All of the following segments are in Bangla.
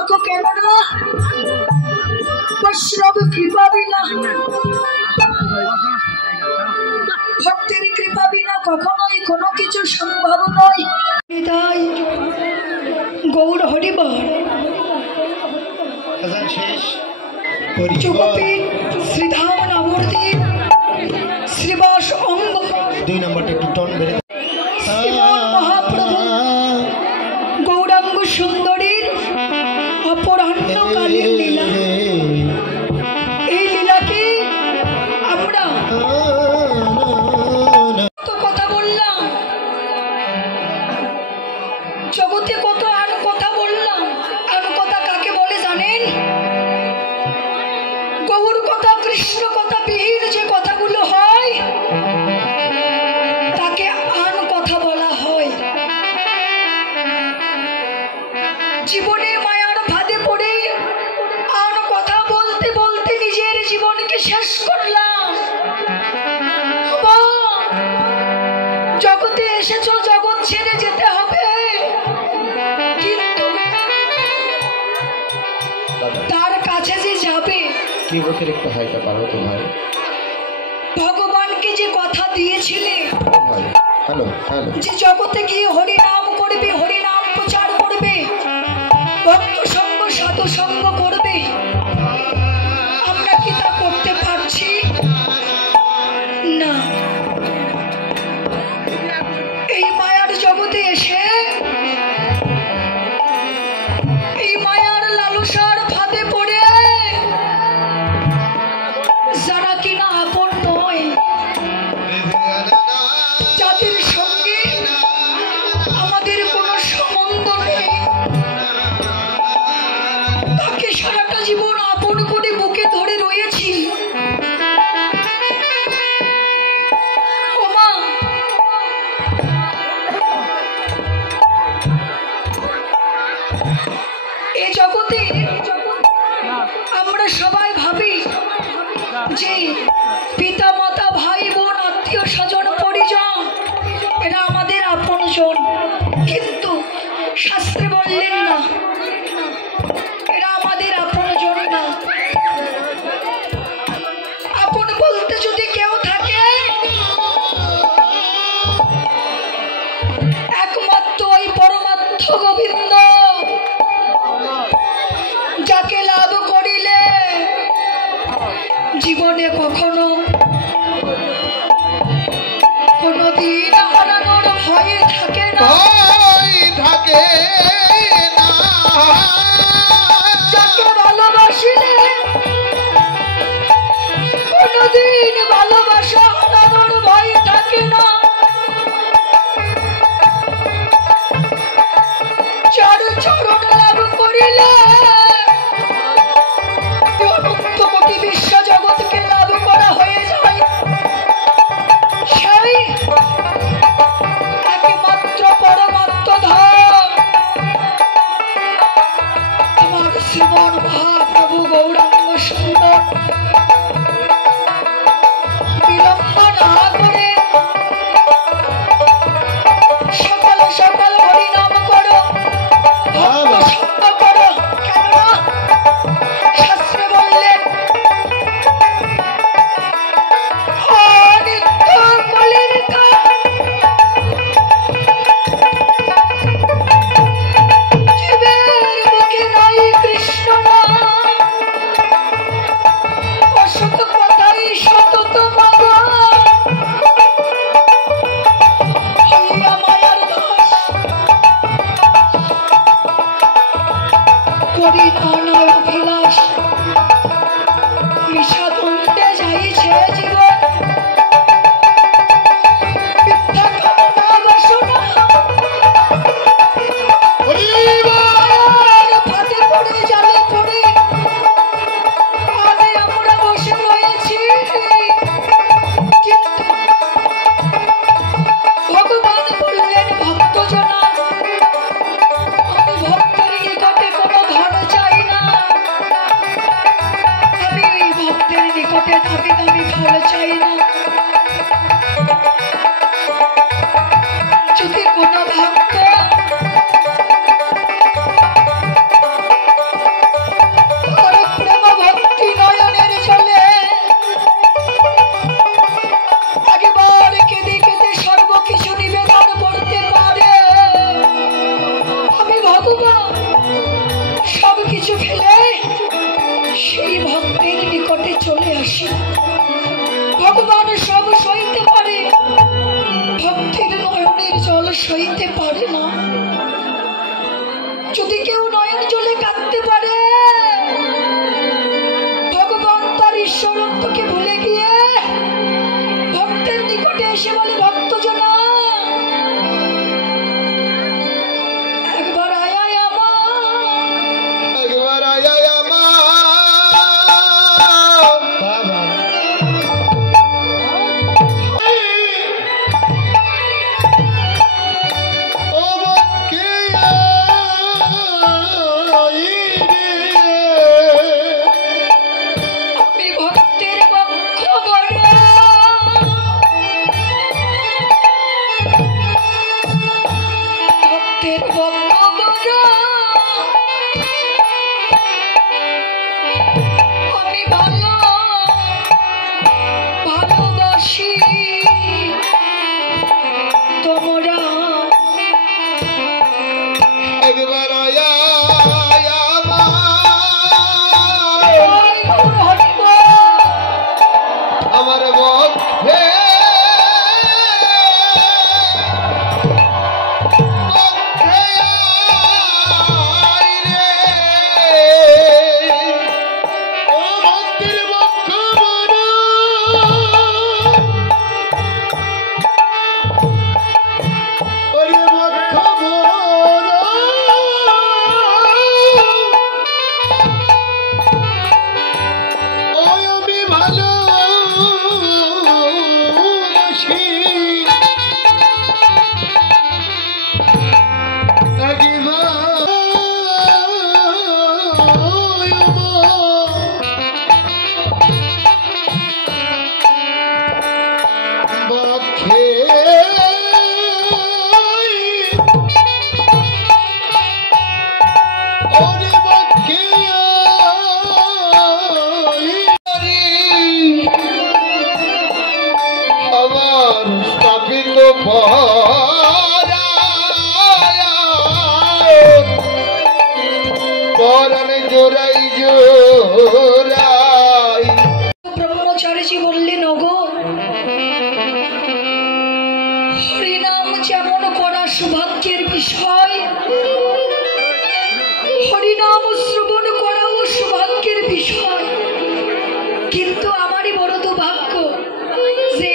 থাকো কেননা বৈষ্ণব কৃপা বিনা, ভক্তের কৃপা বিনা কখনোই কোনো কিছু সম্ভব নয়। তাই গৌর হরিবল যোগপীঠ শ্রীধাম নবদ্বীপ শ্রীবাস অঙ্গ 2 নম্বরটা একটু টন বেড়ে মহাপ্রভু গৌরাঙ্গ সুন্দরীর অপরাহ্নকালীন লীলা। এই লীলাকে আমরা কথা বললাম, জগতে কত আন কথা বললাম। আন কথা কাকে বলে জানেন? গৌর কথা, কৃষ্ণ কথা বিহীন যে কথাগুলো হয় তাকে আন কথা বলা হয়। জীবনে মায়ার ফাঁদে পড়ে আন কথা বলতে বলতে নিজের জীবনকে শেষ করলাম। জগতে এসেছো, জগৎ ছেড়ে যেতে হবে, কিন্তু তার কাছে যে যাবে ভগবানকে যে কথা দিয়েছিলে যে জগতে গিয়ে হরিনাম করবে, হরিনাম প্রচার করবে, ভক্ত সঙ্গ সাধু সঙ্গ করবে, আমরা কি তা করতে পারছি না? এই মায়ার জগতে এসে এই মায়ার লালসার ফাঁদে পড়ে যারা কিনা আপন নয়, যাদের সঙ্গে আমাদের কোনো সম্বন্ধ নেই, তাকে সারাটা জীবন আপন করে বুকে ধরে রয়েছি। ওমা, এ জগতে আমরা সবাই ভাবি যে পিতা মাতা ভাই বোন আত্মীয় স্বজন পরিজন এরা আমাদের আপনজন, কিন্তু শাস্ত্রে বললেন না এরা আমাদের আপনজন না। আপন বলতে যদি কেউ থাকে একমাত্র ওই পরমাত্ম গোবিন্দ, যাকে লাভ করিলে জীবনে কখনো কোনদিন হারানোর ভয় থাকে না, যাকে ভালোবাসিলে কোনদিন ভালোবাসা হারানোর ভয় থাকে না, যার চরণ লাভ করিলে অনন্তকোটি বিশ্ব জগৎকে লাভ করা হয়ে যায়। সেই একমাত্র পরমাত্ম ধাম আমার শ্রীমন মহাপ্রভু গৌরাঙ্গ সুন্দর। বিলম্ব না করে সকাল সকাল হরিনাম করো, ভক্ত সঙ্গ করো। কেন সইতে পারে না। যদি কেউ নয়ন জলে কাঁদতে পারে, ভগবান তার ঈশ্বরত্বকে ভুলে গিয়ে ভক্তের নিকটে এসে বলে, ভক্তজনা একবার আয় আমার, একবার আয় আমার বাবা। ও কে আমি ভক্তের বক্ষ বড়, ভক্তের বক্ষ বড়, আমি ভালো ভালোবাসি তোমরা একবার আয় আমার আমার বক্ষে ব্রহ্মচারীজি বললেন, ওগো হরিনাম যেমন করা সৌভাগ্যের বিষয়, হরিনাম শ্রবণ করাও সৌভাগ্যের বিষয়, কিন্তু আমারই বড় দুর্ভাগ্য যে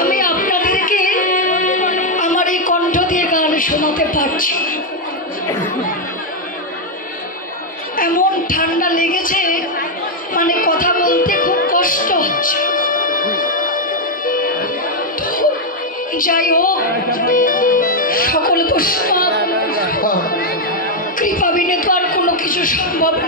আমি আপনাদেরকে আমার এই কণ্ঠ দিয়ে গান শোনাতে পারছি। এমন ঠান্ডা লেগেছে, মানে কথা বলতে খুব কষ্ট হচ্ছে। তো যাই হোক, সকল বৈষ্ণব কৃপা বিনে তো আর কোনো কিছু সম্ভব না।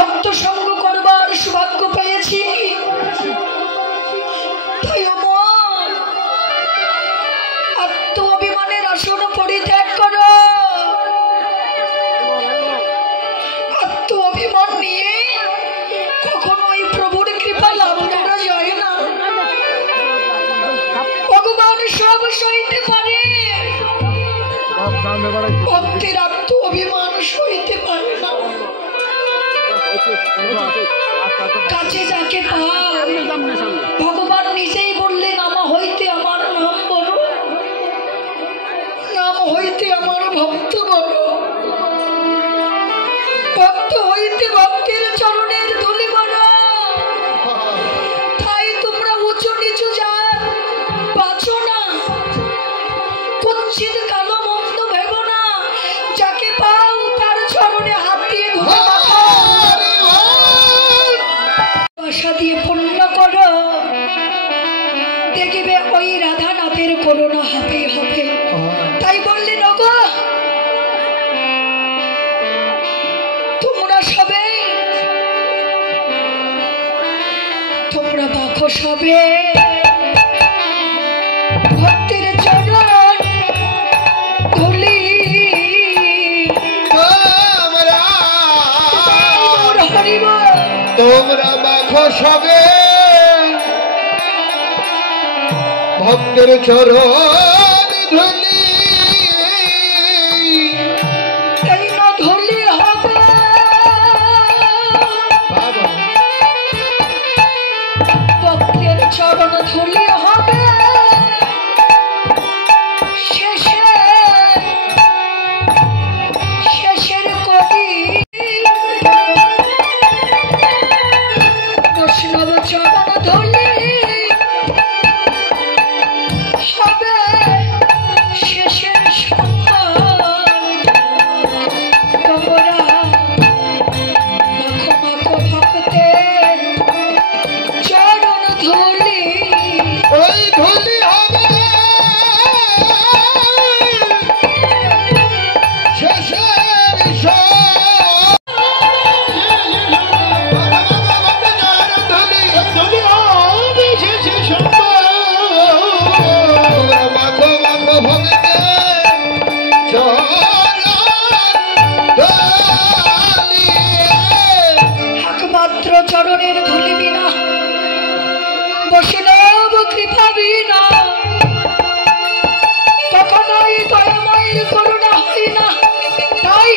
ভক্ত সঙ্গ করবার সৌভাগ্য পেয়েছি, তাই আত্ম অভিমানের আসন পরিত্যাগ করো। আত্ম অভিমান নিয়ে কখনোই প্রভুর কৃপা লাভ করা যায় না। ভগবান সব সইতে পারে, ভক্তের আত্ম অভিমান সইতে পারে না। কাছে যাকে পায়, ভগবান নিজেই বললেন, আমা হইতে আমার নাম বড়, নাম হইতে আমার ভক্ত বড়, ভক্ত হইতে ভক্তের চরণের ধুলি বড়। তাই তোমরা উঁচু নিচু যা বাঁচো না, কুচ্ছিত কালো মন্দ ভেব না, যাকে পাও তার চরণে হাত দিয়ে ধরে আশা দিয়ে পূর্ণ করো, দেখবে ওই রাধানাথের করুণা হবে হবে। তাই বললেন, ওগো তোমরা সবে, তোমরা বাক্য সবে ভক্তের চরণ ধুলি তোমরা মাখো সবে ভক্তের চরণ ধুলি এই না ধুলি হবে ভক্তের চরণ ধুলি হবে শেষের কবি বৈষ্ণব চরণ ধুলি হবে শেষের সম্মান তোমরা মাখো মাখো ভক্তের চরণ ধুলি ওই ধুলি হবে একমাত্র চরণের ধুলি বিনা বৈষ্ণব কৃপা বিনা কখনোই দয়াময়ের করুণা হয় না। তাই